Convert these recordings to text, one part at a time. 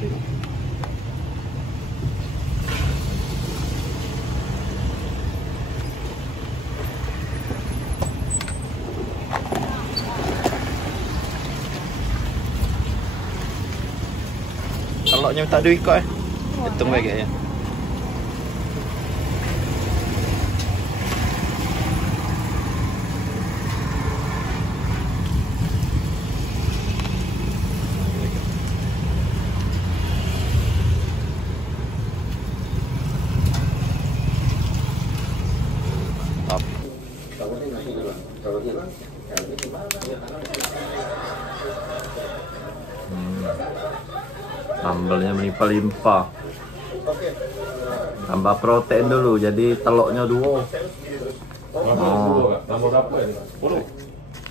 Teloknya tak duit kok hitung lagi ya. Sambalnya melimpah-limpah. Tambah protein dulu, jadi teloknya duo. Oh. Tambah berapa ini? 10.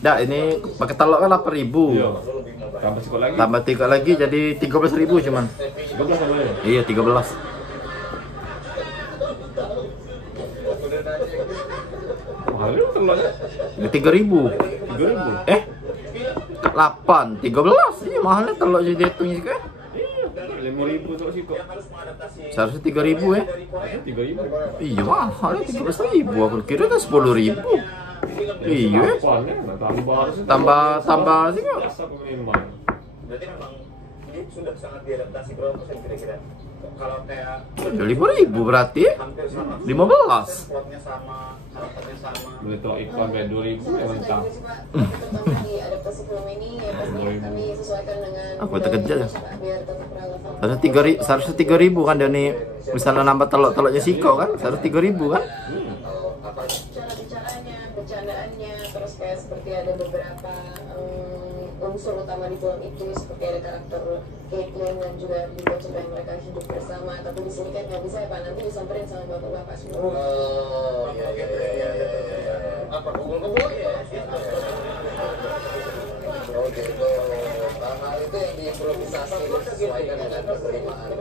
Dah, ini pakai telok kan 8.000. Iya. Tambah sikit lagi. Tambah 3 lagi jadi 13.000 cuman. 13 sama ya? Iya, 13. Mahal itu telurnya. 3.000. 3.000. 8, 13. Iya, mahalnya telok jadi hitungnya sih kan. 5.000 untuk sih kok. Seharusnya 3.000 ya. 3.000. Iya, mahalnya 13.000. Aku kira udah 10.000. Iya. Tambah sih kok. Berarti memang ini sudah sangat diadaptasi berapa persen kira-kira? Kalau kayak 5.000 berarti hampir sama, 15. squadnya sama, karakternya sama. Beli telur ikan kayak 2.000 ya mentang. Diadaptasi film ini ya pasti kami sesuaikan dengan Aku terkejut ya. biar tetap relevan. Seharusnya 3.000 kan dan nih misalnya nambah telok-teloknya Siko kan seharusnya 3.000 kan. Apa cara bicaranya, bercandaannya, terus kayak seperti ada beberapa unsur utama di film itu seperti ada karakter Caitlyn dan juga dibuat supaya mereka hidup bersama. Tapi di sini kan nggak bisa ya Pak, nanti disamperin sama bapak-bapak semua. Oh, iya. Apa kumpul-kumpul ya? Oh gitu. Hal itu yang diimprovisasi disesuaikan dengan penerimaan.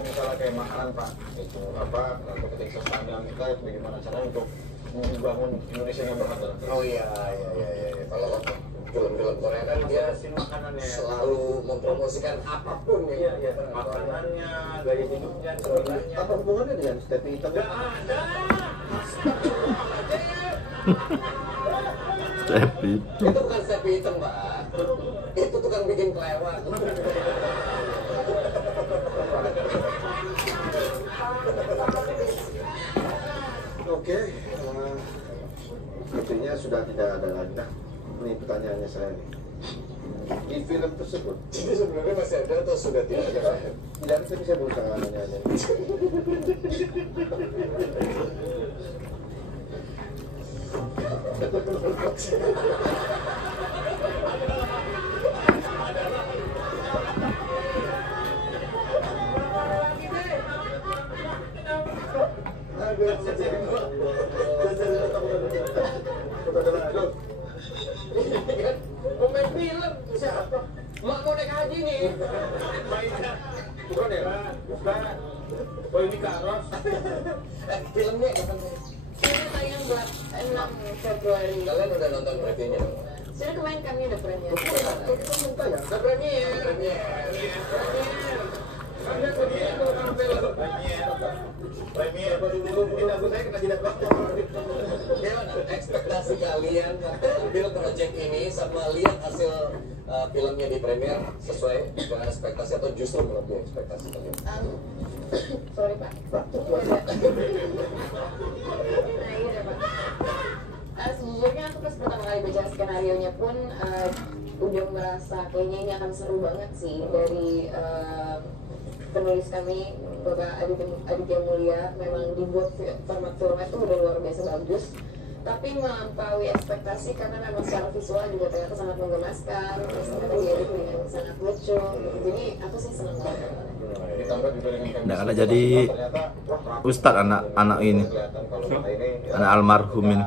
Misalnya kayak makan Pak, itu apa ketika kesadaran kita bagaimana cara untuk membangun Indonesia yang berharga. Oh iya. Kalau film-film Korea kan dia makanannya selalu mempromosikan apapun ya. Iya. Makanannya, gaya hidupnya, sebenarnya. Apa hubungannya dengan stepping hitam? Gak ada. Tapi Itu bukan stepping hitam, Pak. Itu tukang bikin kelewat. Oke, sepertinya sudah tidak ada lagi. Ini pertanyaannya saya nih. Di film tersebut, ini sebenarnya masih ada atau sudah tidak ada? Tidak ada, tapi saya berusaha nanya-nanya. Pemain film siapa? Mak mau naik haji nih. Bukan ya? Bukan. Oh ini Karos. Filmnya kapan? Sudah tayang buat 6 Februari. Kalian udah nonton previewnya? Sudah kemarin kami udah premiere. Udah premiere. Premier dulu kita saya kena jidat waktu. Gimana ekspektasi kalian ambil project ini sama lihat hasil filmnya di premier sesuai dengan ekspektasi atau justru melebihi ekspektasi kalian? Sorry Pak. Nah iya deh Pak. Sejujurnya aku pas pertama kali baca skenario-nya pun udah merasa kayaknya ini akan seru banget sih dari penulis kami Bapak Aditya Mulia. Memang dibuat format filmnya itu udah luar biasa bagus, tapi melampaui ekspektasi karena memang secara visual juga ternyata sangat menggemaskan, terus ternyata diedit dengan sangat lucu. Jadi aku sih senang banget. nggak ada jadi ustad anak ini, anak almarhum ini.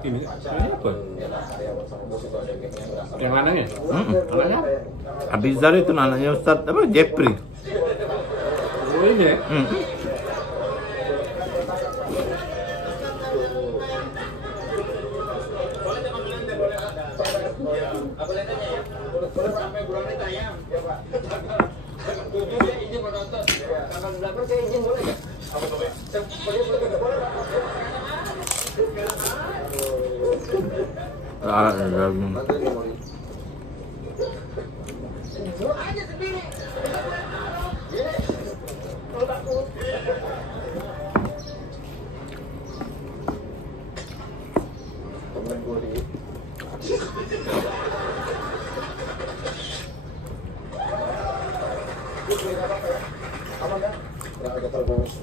Ini apa? Yang anaknya? Anaknya Abizar itu anaknya Ustad apa Jeffrey. Oh ini ya? Boleh sampai aturannya tayang. Ya Pak. Tanggal 7 dia izin menonton. Tanggal 8 saya izin boleh nggak? Apa boleh? Boleh boleh Pak. Bantuin memori. Lu aja sendiri. Iya. Kalau takut. Temen gue di. Aman kan? Nggak ada terbungkus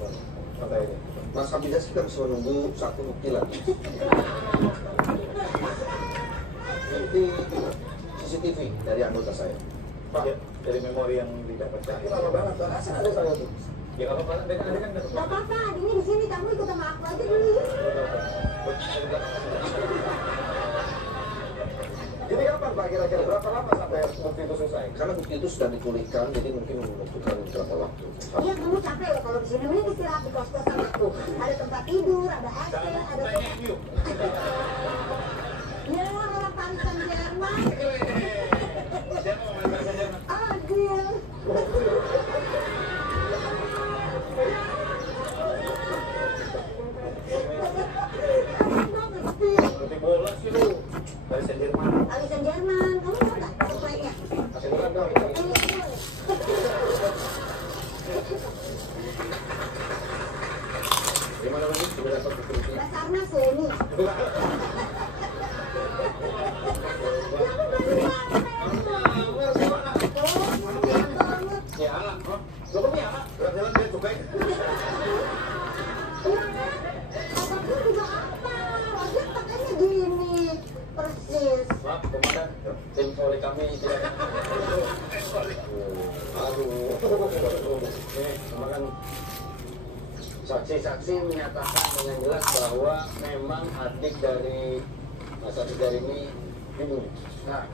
pantai ini. Mas Abdidas kita bisa menunggu satu bukti lagi. Nanti CCTV dari anggota saya. Pak, dari memori yang didapatkan. Ini lama banget, kan ada saya tuh. Ya nggak apa-apa, ada kan? Gak apa-apa, adiknya di sini, kamu ikut sama aku aja dulu. Jadi kapan Pak kira-kira berapa lama sampai bukti itu selesai? Karena bukti itu sudah dipulihkan, jadi mungkin membutuhkan berapa waktu. Iya, kamu capek loh kalau di sini. Mending istirahat di kos-kosan aku. Ada tempat tidur, ada AC, ada ya, orang parisan Jerman. Oh, deal. Berarti bola sih lu. Parisan Jerman. Parisan Jerman, kamu mau nggak supaya? Kasih bola dong. Gimana lagi? Sudah dapat bukti? Basarnas loh ini. Ya, lo kok ya, jalan dia cukai. Abangnya juga apa? Wajib pakainya gini, persis. Maaf, komandan, tim oleh kami tidak. Aduh, ini kemarin saksi-saksi menyatakan dengan jelas bahwa memang adik dari Mas Abdidas ini dibunuh. Nah,